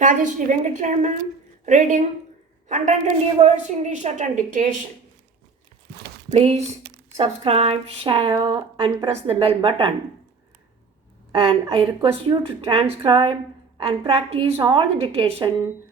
Rajeshri Venkatraman, reading 120 words English at dictation. Please subscribe, share, and press the bell button. And I request you to transcribe and practice all the dictation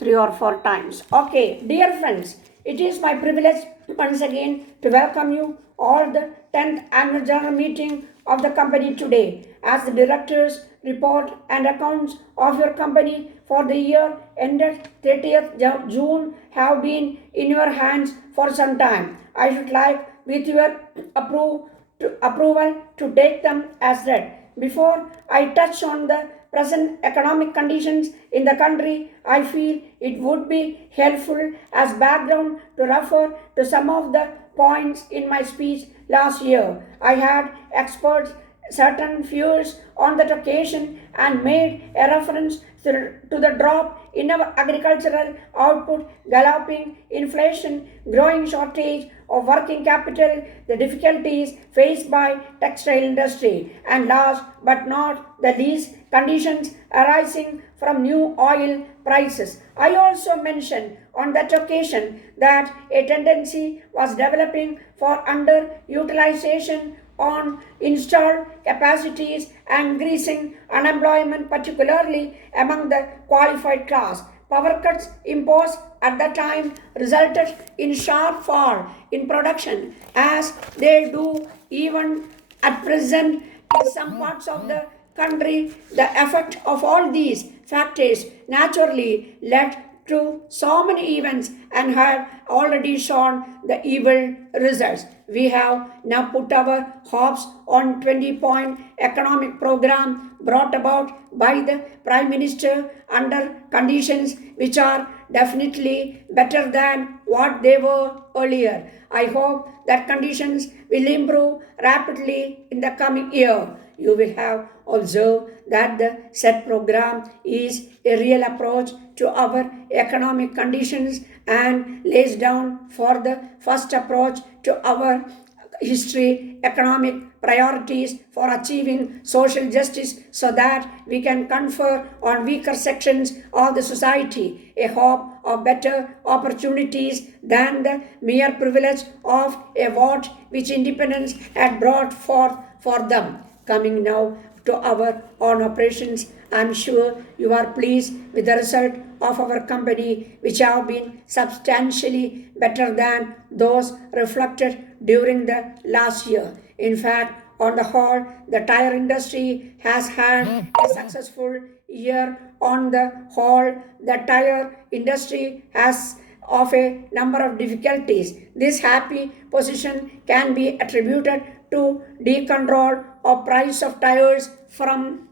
3 or 4 times. Okay, dear friends, it is my privilege once again to welcome you all the 10th annual general meeting of the company today. As the directors report and accounts of your company for the year ended 30th June have been in your hands for some time. I should like with your approval to take them as read. Before I touch on the present economic conditions in the country, I feel it would be helpful as background to refer to some of the points in my speech last year. I had experts certain fears on that occasion and made a reference to the drop in our agricultural output, galloping inflation, growing shortage of working capital, the difficulties faced by textile industry, and last but not the least, conditions arising from new oil prices. I also mentioned on that occasion that a tendency was developing for underutilization on installed capacities and increasing unemployment, particularly among the qualified class. Power cuts imposed at the time resulted in sharp fall in production, as they do even at present in some parts of the country. The effect of all these factors naturally led to so many events and have already shown the evil results. We have now put our hopes on 20-point economic program brought about by the Prime Minister under conditions which are definitely better than what they were earlier. I hope that conditions will improve rapidly in the coming year. You will have observed that the set program is a real approach to our economic conditions and lays down for the first approach to our history economic priorities for achieving social justice so that we can confer on weaker sections of the society a hope of better opportunities than the mere privilege of a vote which independence had brought forth for them. Coming now to our own operations, I am sure you are pleased with the result of our company, which have been substantially better than those reflected during the last year. In fact, on the whole, the tire industry has had a successful year. On the whole, the tire industry has of a number of difficulties. This happy position can be attributed to decontrol of price of tires from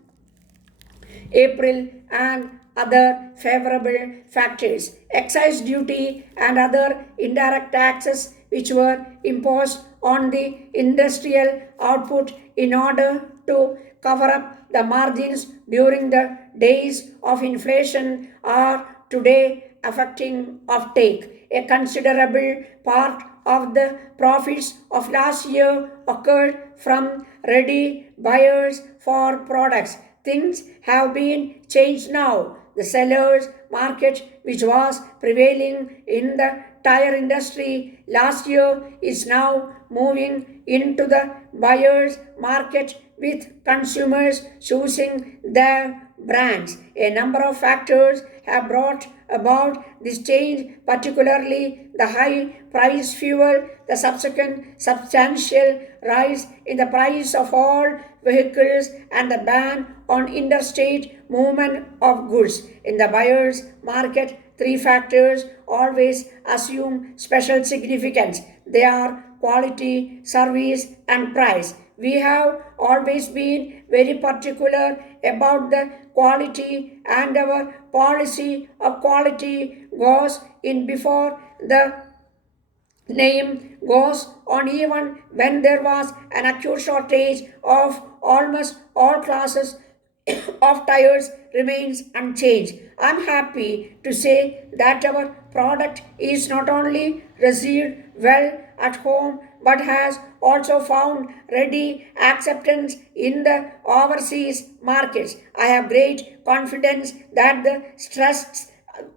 April and other favorable factors. Excise duty and other indirect taxes which were imposed on the industrial output in order to cover up the margins during the days of inflation are today affecting offtake. A considerable part of the profits of last year occurred from ready buyers for products. Things have been changed now. The sellers market which was prevailing in the tire industry last year is now moving into the buyers market with consumers choosing their brands. A number of factors have brought about this change, particularly the high price fuel, the subsequent substantial rise in the price of all vehicles, and the ban on interstate movement of goods. In the buyer's market, three factors always assume special significance. They are quality, service, and price. We have always been very particular about the quality, and our policy of quality goes in before the name goes on. Even when there was an acute shortage of almost all classes of tires remains unchanged. I'm happy to say that our product is not only received well at home but has also found ready acceptance in the overseas markets. I have great confidence that the stress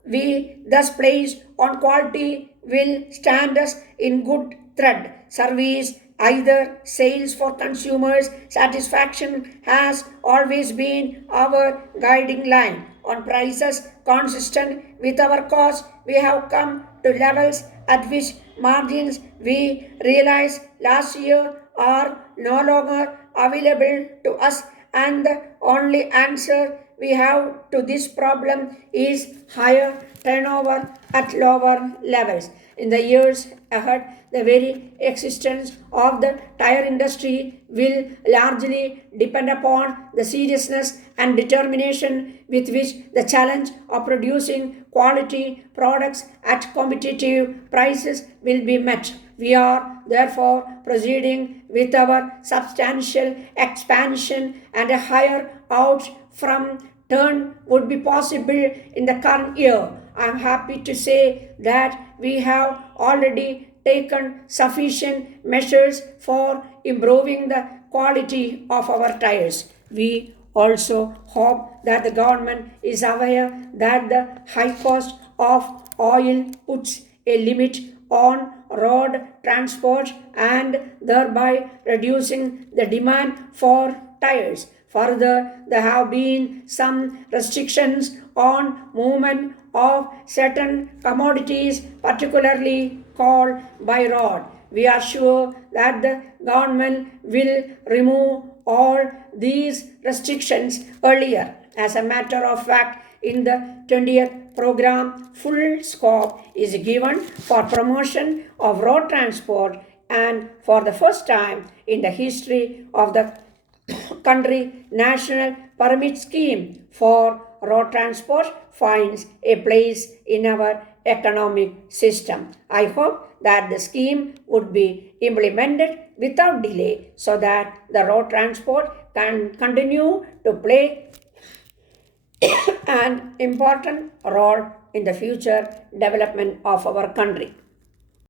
we thus place on quality will stand us in good thread. Service, either sales for consumers, satisfaction has always been our guiding line. On prices consistent with our cost, we have come to levels at which margins we realized last year are no longer available to us, and the only answer we have to this problem is higher turnover at lower levels. In the years ahead, the very existence of the tire industry will largely depend upon the seriousness and determination with which the challenge of producing quality products at competitive prices will be met. We are therefore proceeding with our substantial expansion, and a higher out from turn would be possible in the current year. I am happy to say that we have already taken sufficient measures for improving the quality of our tires. We also hope that the government is aware that the high cost of oil puts a limit on road transport and thereby reducing the demand for tires. Further, there have been some restrictions on movement of certain commodities, particularly coal by road. We are sure that the government will remove all these restrictions earlier. As a matter of fact, in the 20th program, full scope is given for promotion of road transport, and for the first time in the history of the country, national permit scheme for road transport finds a place in our economic system. I hope that the scheme would be implemented without delay so that the road transport can continue to play an important role in the future development of our country.